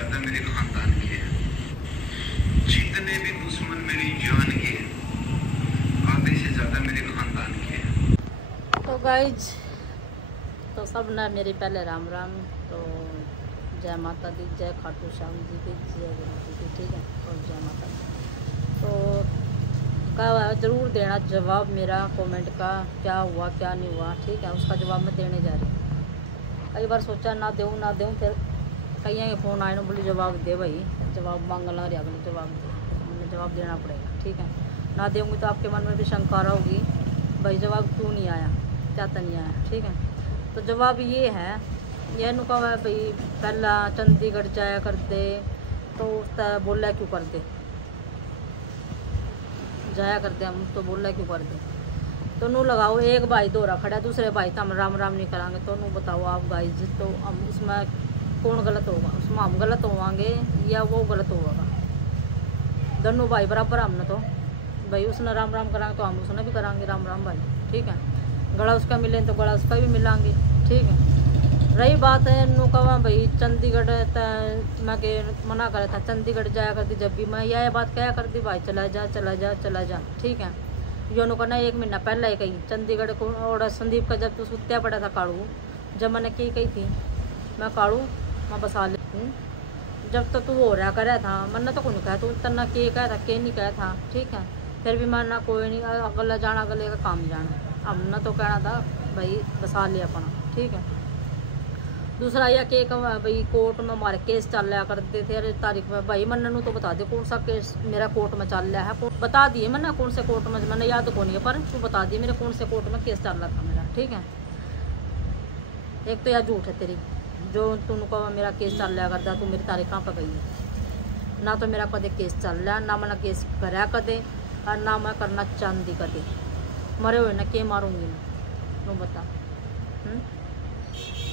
ज्यादा मेरे खानदान के हैं। जितने भी दुश्मन मेरी जान के आधे से ज्यादा मेरे खानदान के हैं। तो गाइज तो सब ना मेरी पहले राम राम। तो जय माता दी, जय खाटू श्याम जी की, जय गुरु जी की, ठीक है, और जय माता दी। तो का ज़रूर देना जवाब मेरा कमेंट का, क्या हुआ क्या नहीं हुआ, ठीक है, उसका जवाब मैं देने जा रही हूँ। कई बार सोचा ना दूँ ना दूँ, फिर कई के फ़ोन आए ना, बोली जवाब दे भाई, जवाब मांगना रहा, अगले जवाब दे, मुझे जवाब देना पड़ेगा, ठीक है। ना दूँगी तो आपके मन में भी शंका होगी, भाई जवाब क्यों नहीं आया, क्या तो नहीं आया, ठीक है। तो जवाब ये है, यह नुका है भाई, पहला चंडीगढ़ जाया कर दे, तो बोला क्यों कर दे, जाया करते हम तो बोला क्यों कर दे। तो नू लगाओ एक भाई दोहरा खड़ा, दूसरे भाई तो हम राम राम नहीं करांगे, तो नू बताओ आप गाइज, तो हम उसमें कौन गलत होगा, उसमें हम गलत होवांगे या वो गलत होगा। दोनों भाई बराबर हमने तो भाई, उसने राम राम करांगे तो हम उसने भी करांगे राम राम भाई, ठीक है। गला उसका मिले तो गला उसका भी मिलांगे, ठीक है। रही बात है नू कहा भाई चंडीगढ़, मैं के मना करे था चंडीगढ़ जाया करती, जब भी मैं यह बात क्या करती भाई चला जा चला जा चला जा, ठीक है। यो नु कहना 1 महीना पहले ही कही चंडीगढ़ को, और संदीप का जब तू सुत्या पड़ा था काड़ू, जब मैंने कही थी मैं काड़ू मैं बसा ले, जब तो तू हो रहा कर था, मैंने तो कौन कहा तू तना के कहा था के नहीं कहा था, ठीक है। फिर भी मैं ना कोई नहीं, अगला जाना अगले का काम जाना, हमने तो कहना था भाई बसा ले अपना, ठीक है। दूसरा यह कि भाई कोर्ट में हमारे केस चल रहा करते थे, अरे तारीख में भाई मैंने तो बता दे कौन सा केस मेरा कोर्ट में चल रहा है, बता दिए मैंने कौन से कोर्ट में, मैंने याद तो नहीं है पर तू बता दिए मेरे कौन से कोर्ट में केस चल रहा था मेरा, ठीक है। एक तो यह झूठ है तेरी, जो तूने कहा मेरा केस चल रहा करता, तू मेरी तारीख कहाँ पर गई है, ना तो मेरा कदे केस चल रहा, ना मैंने केस कराया कदे, और ना मैं करना चाहती कदे, मरे हुए ना के मारूंगी मैं, तू बता,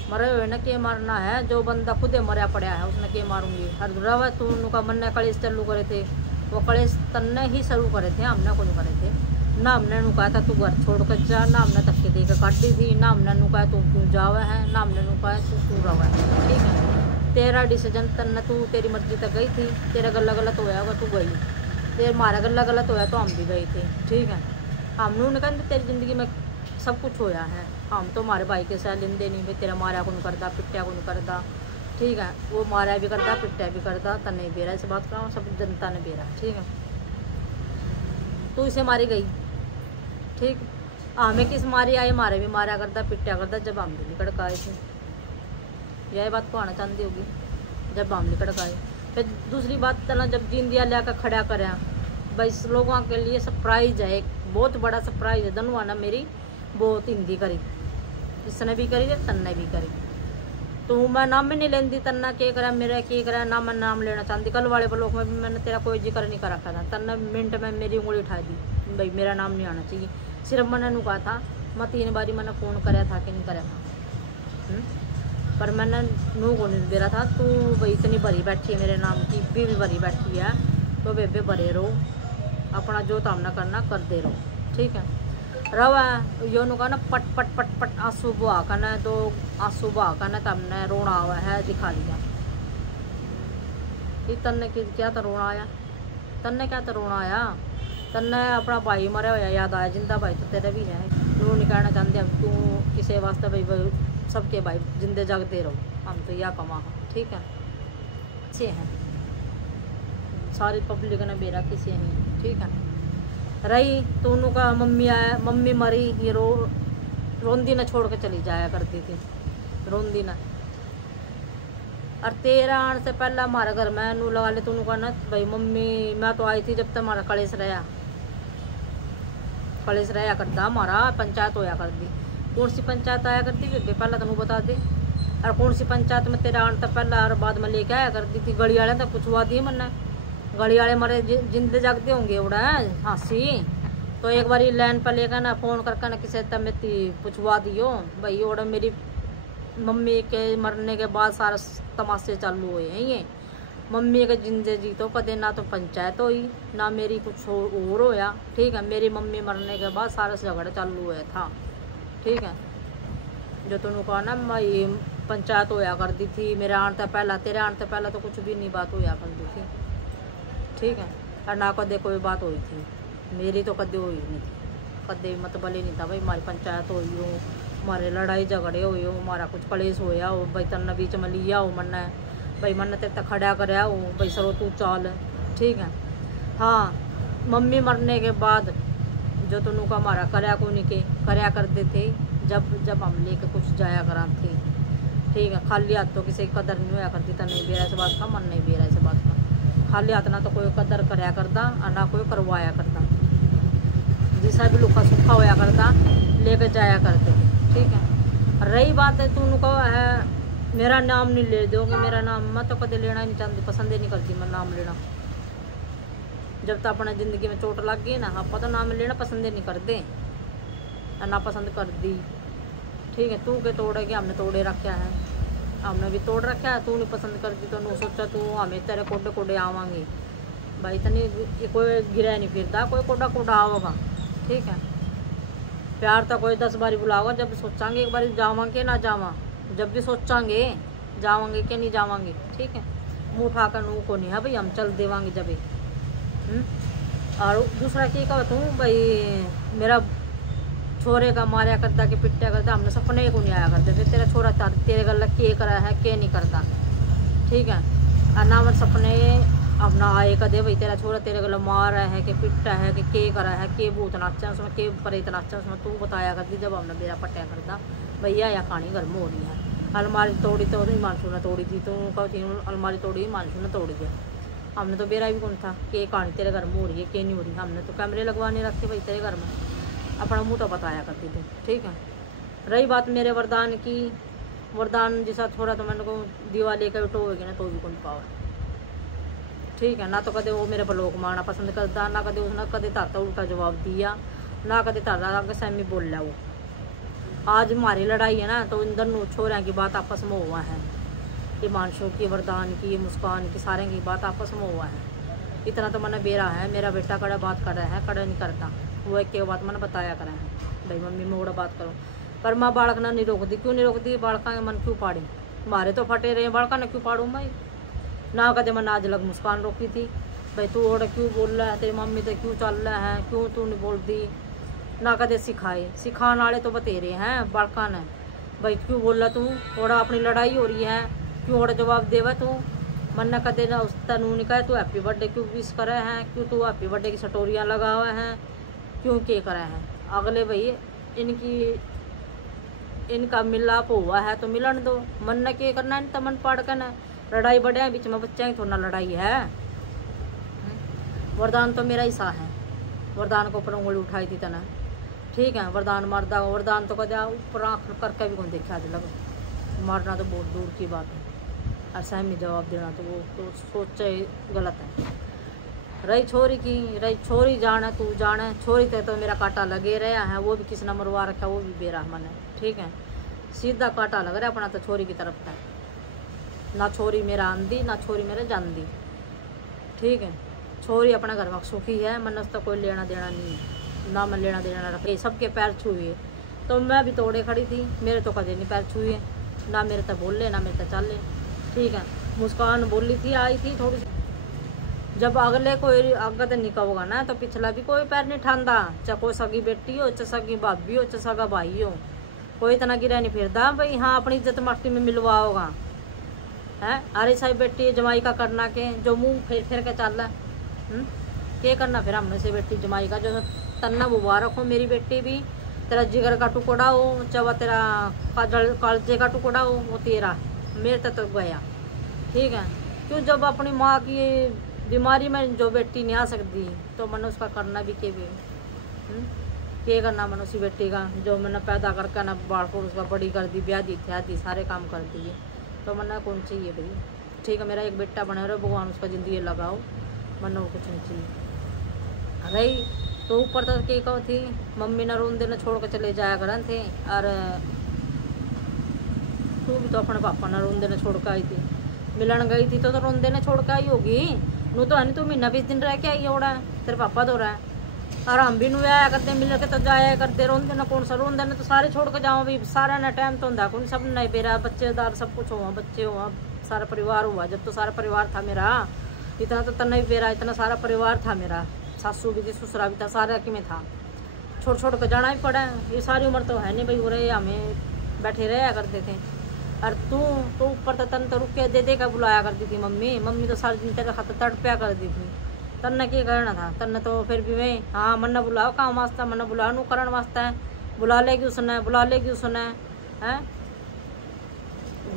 मरे हुए ने के मारना है, जो बंदा खुदे मरया पड़ा है उसने के मारूंगी। हर रवा तू उनका मन ने कलेश चालू करे थे, वो कलेश तन्ने ही शुरू करे थे, हमने को नहीं करे थे ना। हमने नु कहा था तू घर छोड़ कर जा, ना हमने धक्के दे कर काटी थी, ना हमने नु कहा तू क्यों जावा है, ना हमने नु कहा तू क्यों रहा है, ठीक है। तेरा डिसीजन तन्ने, तू तेरी मर्जी तक गई थी, तेरा गला गलत होया होगा तू गई, तेरे मारा गला गलत होया तो हम भी गए थे, ठीक है। हमने कहा तेरी जिंदगी में सब कुछ होया है, हम तो हमारे भाई के साथ लेंदे नहीं, भाई तेरा मारा को नहीं करता, पिट्या को नहीं करता, ठीक है। वो मारा भी करता पिट्या भी करता, तन नहीं बेरा, इस बात का सब जनता ने बेरा, ठीक है। तू इसे मारी गई, ठीक, हमें किस मारी आए, मारे भी मारा करता पिट्या करता, जब हम भी कड़काए थे, यही बात को आना चाहती होगी, जब हम भी कड़काए। फिर दूसरी बात तना जब जिंदिया लेकर खड़ा करें भाई, लोगों के लिए सरप्राइज है, एक बहुत बड़ा सरप्राइज है। धनुआ ने मेरी बहुत हिंदी करी, इसने भी करी तन्ने भी करी, तो मैं नाम भी नहीं लेंदी, तन्ना के करा मेरा के करा, ना मैं नाम लेना चाहती। कल वाले ब्लॉक में भी मैंने तेरा कोई जिक्र नहीं कर रखा था, तन्ने मिनट में मेरी उंगली उठा दी, भाई मेरा नाम नहीं आना चाहिए। सिर्फ मैंने नु कहा था, मैं 3 बारी मैंने फ़ोन कराया था कि नहीं कराया था, पर मैंने नू को नहीं दे रहा था, तू भाई इतनी भरी बैठी है मेरे नाम की, भी भरी बैठी है, तो बेबे भरे रहो, अपना जो तामना करना कर दे रहो, ठीक है। रवा यो नु का ना पट पट पट पट आंसू बहा का ना, तो आंसू बहा का ना तमने रोना हुआ है दिखा दिया, तन्ने की क्या तो रोना आया, तन्ने क्या तो रोना आया, तन्ने अपना भाई मरा हुआ याद आया, जिंदा भाई तो तेरा भी है, तू नहीं कहना चाहते अब तू किसी वास्ते भाई सबके भाई जिंदे जागते रहो, हम तो यह कमा, ठीक है, अच्छे हैं सारी पब्लिक ने बेरा किसी नहीं, ठीक है। रही तो उन्हों का मम्मी आया, मम्मी मरी, ये रोंदी ना छोड़ के चली जाया करती थी, रोंदी ना। और तेरा आने से पहला हमारे घर में नू लगा ले, तो उन्होंने कहा ना भाई मम्मी मैं तो आई थी जब तक हमारा कलेश रहा करता, हमारा पंचायत होया कर दी। कौन सी पंचायत आया करती बेबे पहला तुम बता दे, और कौन सी पंचायत में तेरा आने तक पहला और बाद में लेके आया करती थी। गली वाले तक पूछवा दिए मैंने, गली वाले मरे जिंदे जागते होंगे उड़ा हंसी, तो एक बार लाइन पर लेकर ना फ़ोन करके ना किसी तब पूछवा दियो भाई, और मेरी मम्मी के मरने के बाद सारा तमाशे चालू हुए हैं ये, मम्मी के जिंदे जी तो कदे ना तो पंचायत हुई ना मेरी कुछ और होया, ठीक है। मेरी मम्मी मरने के बाद सारा झगड़ा चालू हुआ था, ठीक है। जो तुमने कहा ना भाई पंचायत होया करती थी मेरे आने से पहला, तेरे आने से पहला तो कुछ भी नहीं बात होया करती थी, ठीक है। और ना कदे कोई बात हुई थी, मेरी तो कदे हुई नहीं थी, कदे मतलब ही नहीं था भाई हमारी पंचायत हुई हो, हमारे लड़ाई झगड़े हुए हो, हमारा कुछ कलेश होया हो, भाई तन्ना बीच में लिया हो मन भाई मन तेरे तक खड़ा कराया हो, भाई सरो तू चाल, ठीक है। हाँ, मम्मी मरने के बाद जो तुनू का हमारा करया को नहीं के करया करते थे, जब हम लेके कुछ जाया करा थे, ठीक है। खाली हाथ तो किसी की कदर नहीं होया करती, तो नहीं बेरा से बात का मन नहीं बेरा से बात का, खाली हाथ ना तो कोई कदर करया करता और ना कोई करवाया करता, जिसा भी लुका सुखा होया करता लेके जाया करते, ठीक है। रही बात है तुनू का है मेरा नाम नहीं ले दोगे, मेरा नाम मैं तो कदे लेना ही नहीं चाहती, पसंद ही नहीं करती मैं नाम लेना। जब तक अपने ज़िंदगी में चोट लग गई ना, आप तो नाम लेना पसंद ही नहीं करते, ना पसंद कर दी, ठीक है। तू के तोड़ेगी, हमने तोड़े रखा है, हमने भी तोड़ रखा है, तू नहीं पसंद करती तो नू सोचा तू हमें तेरे कोडे कोडे आवांगे, भाई इतनी कोई गिरा नहीं फिरता, कोई कोडा कोडा आओगा, ठीक है। प्यार तो कोई 10 बारी बुलाओगा, जब सोचांगे एक बार जावांगे ना जावा, जब भी सोचांगे जावांगे कि नहीं जावांगे, ठीक है। मुँह उठाकर नू को नहीं है भाई हम चल देवांगे जब। और दूसरा क्या कहता हूँ भाई मेरा छोरे का मारिया करता कि पिट्टा करता, हमने सपने को नहीं आया करते थे तेरा छोरा तेरे गल के करा है के नहीं करता, ठीक है। और ना मैं सपने अब ना आए कदे भाई तेरा छोरा तेरे गल मारा है कि पिट्टा है कि के करा है के भूत नाचा उसमें के परेत नाचा उसमें, तू बताया करती जब हमने मेरा पट्टिया करता भैया या कहानी घर में हो रही है। अलमारी तोड़ी तो हिमांशु ने तोड़ी थी, तू कहती अलमारी तोड़ी हिमांशु ने तोड़ी दिया, हमने तो बेरा भी कौन था कि कहानी तेरे घर में हो रही है कि नहीं हो रही, हमने तो कैमरे लगवाने रखे भाई तेरे घर में, अपना मुँह तो बताया करती थी, ठीक है। रही बात मेरे वरदान की, वरदान जैसा थोड़ा तो मैंने को दिवाली का उठो होगी ना तो भी कौन पावा, ठीक है। ना तो कदे वो मेरे ब्लॉक मारना पसंद करता, ना कदे उसने कदे ताता उल्टा जवाब दिया, ना कदे ताता आगे सहमी बोल रहा वो। आज हमारी लड़ाई है ना तो इन दोनों छोरियों की बात आपस में हुआ है, हिमांशु की, वरदान की, मुस्कान की, सारे की बात आपस में हुआ है। इतना तो मैंने बेरा है, मेरा बेटा कड़ा बात कर रहा है, कड़ा नहीं करता, वो एक बात मैंने बताया करा है भाई मम्मी मैं बात करो, पर माँ बालक ना नहीं रोकती, क्यों नहीं रोकती, बालका के मन क्यों पाड़ी, मारे तो फटे रहे बालका ने क्यों पाड़ूँ भाई। ना कदे मैंने आज लग मुस्कान रोकी थी भाई तू और क्यों बोल रहा है, तेरी मम्मी तो क्यों चल रहा है, क्यों तू नहीं बोलती, ना कदे सिखाए, सिखाने वाले तो बतेरे हैं बालका ने भाई क्यों बोल रहा तू, और अपनी लड़ाई हो रही है क्यों और जवाब देवा तू, मन न कदे ना उस तनू नहीं कहे तू हैप्पी बर्थडे क्यों विश करे हैं, क्यों तू हैप्पी बर्थडे की स्टोरियाँ लगा हुए हैं, क्यों के करे हैं अगले भाई इनका मिलाप हुआ है तो मिलन दो, मन न के करना है तो मन पाड़ कर ना, लड़ाई बढ़े हैं बीच में बच्चे की थोड़ा लड़ाई है। वरदान तो मेरा ही सा है, वरदान को ऊपर उंगली उठाई थी तना, ठीक है। वरदान मारदा, वरदान तो कदा ऊपर आँख करके भी कौन देखा आज लग, मारना तो बहुत दूर की बात है, और सहमी जवाब देना तो वो तो सोचे गलत है। रही छोरी की, रही छोरी जाने तू जाने, छोरी ते तो मेरा कांटा लगे रहा है, वो भी किसी ने मरवा रखा वो भी बेरा मन है, ठीक है। सीधा कांटा लग रहा है अपना तो छोरी की तरफ था, ना छोरी मेरा आंदी ना छोरी मेरे जानदी, ठीक है। छोरी अपना घर में सुखी है, मन उसका कोई लेना देना नहीं है, ना मैं लेना देना रखे, सबके पैर छुए तो मैं भी तोड़े खड़ी थी, मेरे तो कदे नहीं पैर छुए, ना मेरे तो बोले ना मेरे तो चले, ठीक है। मुस्कान बोली थी आई थी थोड़ी सी, जब अगले कोई अगत निकलेगा ना तो पिछला भी कोई पैर नहीं ठांदा, चाहे कोई सगी बेटी हो, चाहे सगी भाभी हो, चाहे सगा भाई हो, कोई इतना गिरा नहीं फिरता भाई हाँ अपनी इज्जत मट्टी में मिलवा होगा है। अरे साहब बेटी जमाई का करना के जो मुंह फेर फेर के चल रहा है, क्या करना फिर हमने से बेटी जमाई का, जो तन्ना मुबारक हो मेरी बेटी भी, तेरा जिगर का टुकड़ा हो चाहे तेरा कालजे का टुकड़ा हो वो तेरा, मेरे तो गया, ठीक है। क्यों जब अपनी माँ की बीमारी में जो बेटी नहीं आ सकती तो मैंने उसका करना भी क्या करना मैंने उसी बेटी का, जो मैंने पैदा करके ना बाढ़ उसका बड़ी कर दी, ब्याह दी थी सारे काम कर दिए, तो मैंने कौन चाहिए भाई, ठीक है। मेरा एक बेटा बने रहे भगवान उसका ज़िंदगी लगाओ, मैंने वो कुछ नहीं चाहिए। रही तो ऊपर तक के कहो थी मम्मी ने रोन देना छोड़ कर चले जाया करन थे, और तू भी तो अपने पापा ने रोन देना छोड़ कर आई थी, मिलन गई थी तो रोन देना छोड़ कर आई होगी, नू तो है नहीं तू महीना 20 दिन रह के आई ओड़ा तेरे पापा तो रहा है, और हम भी आया करते मिल के तो जाया करते रोंदे ना कौन सा रोंदे ना तो सारे छोड़ के जाओ भी सारा ना टाइम तो होंगे कौन सब नहीं पेरा बच्चेदार सब कुछ हुआ बच्चे हुआ सारा परिवार हुआ जब तो सारा परिवार था मेरा इतना तो नहीं पेरा इतना सारा परिवार था मेरा सासू भी थी ससुरा भी था सारा कि में था छोड़ छोड़ के जाना ही पड़ा ये सारी उम्र तो है नहीं भाई हो रहे हमें बैठे रहा करते थे और तू तो ऊपर तो तन तो रुक के दे का बुलाया करती थी मम्मी तो सारे दिन तेरे खाते तड़पया करती थी तन्ने क्या करना था तन्ने तो फिर भी मैं हाँ मन्ना बुलाओ काम वास्ता मन्ना बुलाओ नू करण वास्ता है बुला लेगी उसने हैं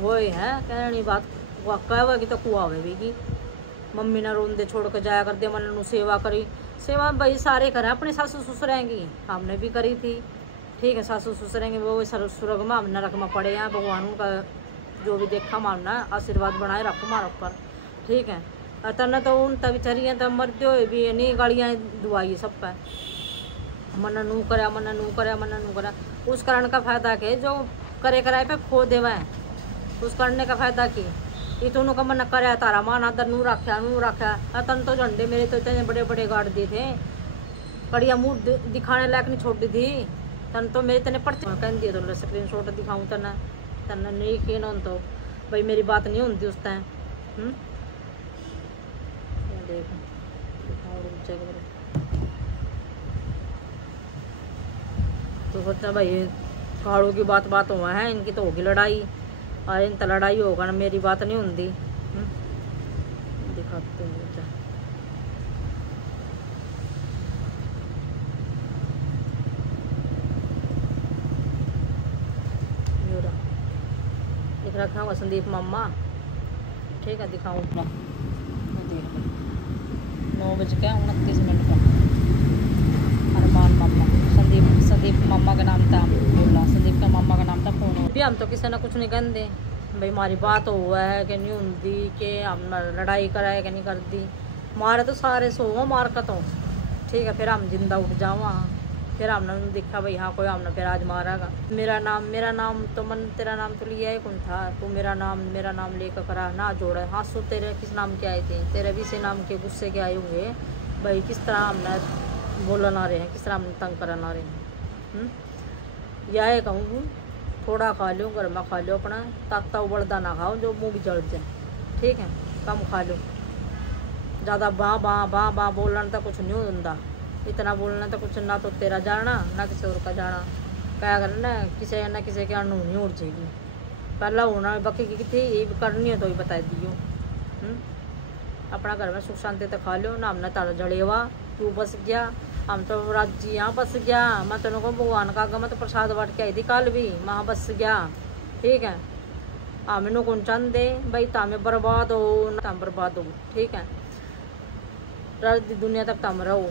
वही है कहनी बात कहेगी तो कुआ होगी कि मम्मी ने रोंदे छोड़ के जाया कर दिया मन नू सेवा करी सेवा भाई सारे करें अपने सासू ससुरेंगी हमने भी करी थी ठीक है सासू ससुरेंगे वो सुरग में हमने रखमा पड़े हैं भगवान का जो भी देखा मारना आशीर्वाद बनाए रखो मारो ऊपर ठीक है और तन्ने तो उन तभी चरियाँ तो मरते हुए भी नहीं गाड़ियाँ दुआई सब पे मना नू करा उस कारण का फायदा के जो करे कराए पे खो देवा है उस करने का फायदा की ये दोनों का मन करे तारा मान आदर नू रखा तन तो झंडे मेरे तो इतने बड़े बड़े गाड़ दिए थे कड़िया मुँह दिखाने लायक नहीं छोड़ दी थी तन तो मेरे तने पड़ते कह दिए तो स्क्रीन शॉट दिखाऊँ तन नहीं कि न तो भाई मेरी बात नहीं होती उस टाइम तो सोचता भाई काड़ों की बात हुआ है इनकी तो होगी लड़ाई और इन तो लड़ाई होगा ना मेरी बात नहीं होती दिखाते हैं लिख रखा होगा संदीप मामा ठीक है दिखाऊँ अपना 9:29 का अरमान मामा संदीप मामा का नाम था बोला संदीप का मामा का नाम था फोन भी हम तो किसी ने कुछ नहीं कहते भाई हमारी बात हुआ है कि नहीं होती कि हम लड़ाई कराए कि नहीं कर दी मारे तो सारे सो मार का तो ठीक है फिर हम जिंदा उठ जाओ फिर हमने देखा भाई हाँ कोई हमने फिर आज मारागा मेरा नाम तो मन तेरा नाम तो लिया ही कौन था तू मेरा नाम लेकर करा ना जोड़ा हाँ सो तेरे किस नाम के आए थे तेरे भी से नाम के गुस्से के आए होंगे भाई किस तरह हमने बोला ना रहे हैं किस तरह हमने तंग करा ना रहे हैं यह कहूँ थोड़ा खा लो घर में खा लो अपना ताकता उबड़दा ना खाओ जो मुँह भी जल जाए ठीक है कम खा लो ज़्यादा बाँ बोलना तो कुछ नहीं होता इतना बोलना तो कुछ ना तो तेरा जाना ना किसी और का जाना क्या करना किसी के अनु नहीं उड़ जाएगी पहला होना बाकी की थी ये करनी है तो ही बता दियो अपना घर में सुख शांति तो खा लो ना हमने तारा जड़ेवा तू बस गया हम तो राजी यहाँ बस गया मैं तेनों को भगवान का मैं तो प्रसाद बांट के आई थी कल भी वहाँ बस गया ठीक है हमें कौन चंद दे भाई तामें बर्बाद हो ना बर्बाद हो ठीक है दुनिया तक तम रहो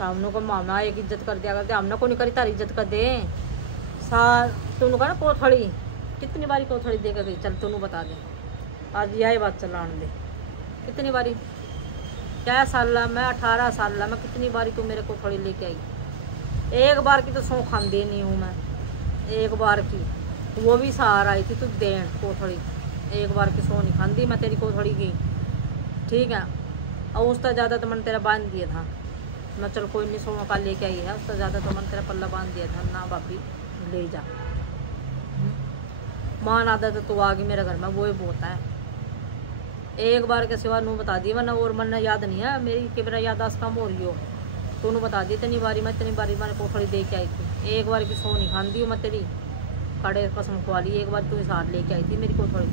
हमने को मामा एक इज्जत कर दिया करते हमने को नहीं करी तारी इज्जत कर दे तूने कहा ना कोथड़ी कितनी बारी कोथड़ी दे कर चल तूने बता दे आज यही बात चलान दे कितनी बारी क्या साल मैं 18 साल मैं कितनी बारी तू मेरे कोथड़ी लेके आई एक बार की तो सौ खान देनी हूँ मैं एक बार की वो भी सहारा आई थी तू देन कोथड़ी एक बार की सौ नहीं खाती मैं तेरी कोथड़ी की ठीक है और उसका ज़्यादा तो मैंने तेरा बांध दिया था मैं चल कोई नहीं 100 का लेके आई है उसका ज़्यादा तो मैंने तेरा पल्ला बांध दिया था ना भाभी ले जा मान आता तो तू आ गई मेरे घर में वो ही बहुत है एक बार के सिवा नू बता दिया वरना और मन याद नहीं है मेरी कि मेरा याददाश्त कम हो रही हो तूने बता दी इतनी बारी मैंने कोठड़ी दे के आई थी एक बार की सौ नहीं खाती हूँ मैं तेरी कड़े कसम खुआ ली एक बार तू साथ लेके आई थी मेरी कोठड़ी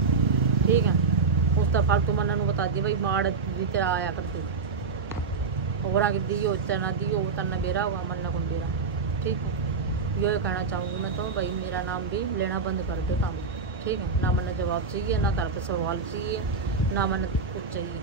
ठीक है उस तरह फालतू मन्ना नू बता दी भाई माड़ भी तेरा आया करती और आगे दियो तना दियो तना बेरा होगा मन्ना कौन बेरा ठीक है यही कहना चाहूँगी मैं तो भाई मेरा नाम भी लेना बंद कर दो ताम ठीक है ना मैंने जवाब चाहिए ना तार पे सवाल चाहिए ना मैंने कुछ चाहिए।